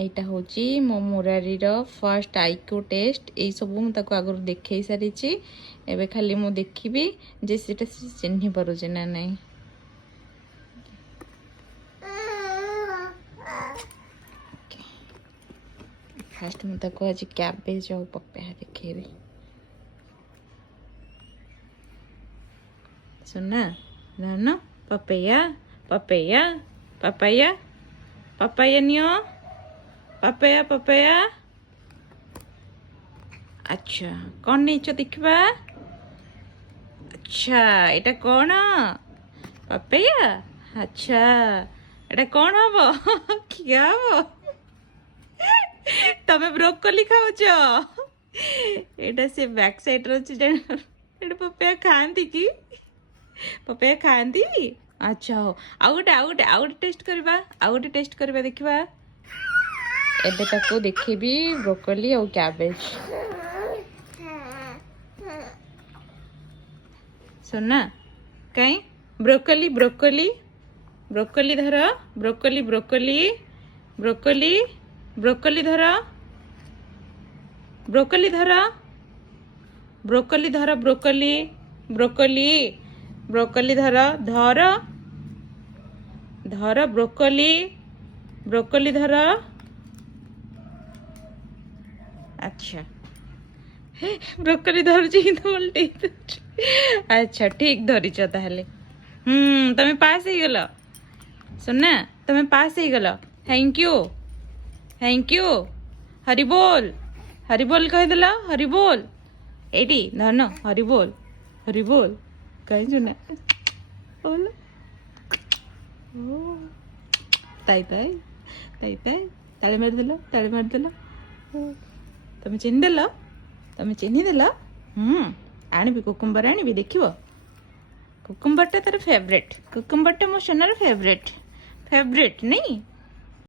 এইটা হচ্ছে মো মুরাरीर first IQ test यही सब मुझे आगुरी देखे सारी एवं खाली मु देखी जे सीटा चिन्ह पारे ना नहीं। फास्ट मुझे आज कैबेज और पपाया देखेबी। सुना ना papaya papaya papaya papaya neo papaya papaya. अच्छा कौन नहीं देखा। अच्छा এটা कौन पपाया। अच्छा এটা कौन हम क्या हम तमे ब्रोकोली खाऊच एटा से बैक साइड रही एटा पपाया खाती कि पपाया खाती। अच्छा हो आउ गोटे टेस्ट करवा आउ गोटे टेस्ट करवा देखा एबे ताको देखेबी ब्रोकोली और कैबेज। सुनना कहीं ब्रोकोली ब्रोकोली ब्रोकोली धर ब्रोकोली ब्रोकोली ब्रोकोली ब्रोकोली धर ब्रोकोली धर ब्रोकोली धर ब्रोकोली ब्रोकोली ब्रोकोली धर धर धर ब्रोकोली ब्रोकोली धर। अच्छा ब्रोकोली धरुची तो उल्टी। अच्छा ठीक धरीच ताहले तमें पास ही गल। सुनना तमें पास ही गल। थैंक यू हरि बोल कहीदेल हरि बोल एटी धन हरि बोल कहीं सुना बोल ताई ताई ताई ताई ताले मारदेल तमें चिन्हदेल आनबी कुकुम्बर आनबी देखियो कुकुम्बरटा तार फेवरेट कुकुम्बरटा मो सोनार फेवरेट नहीं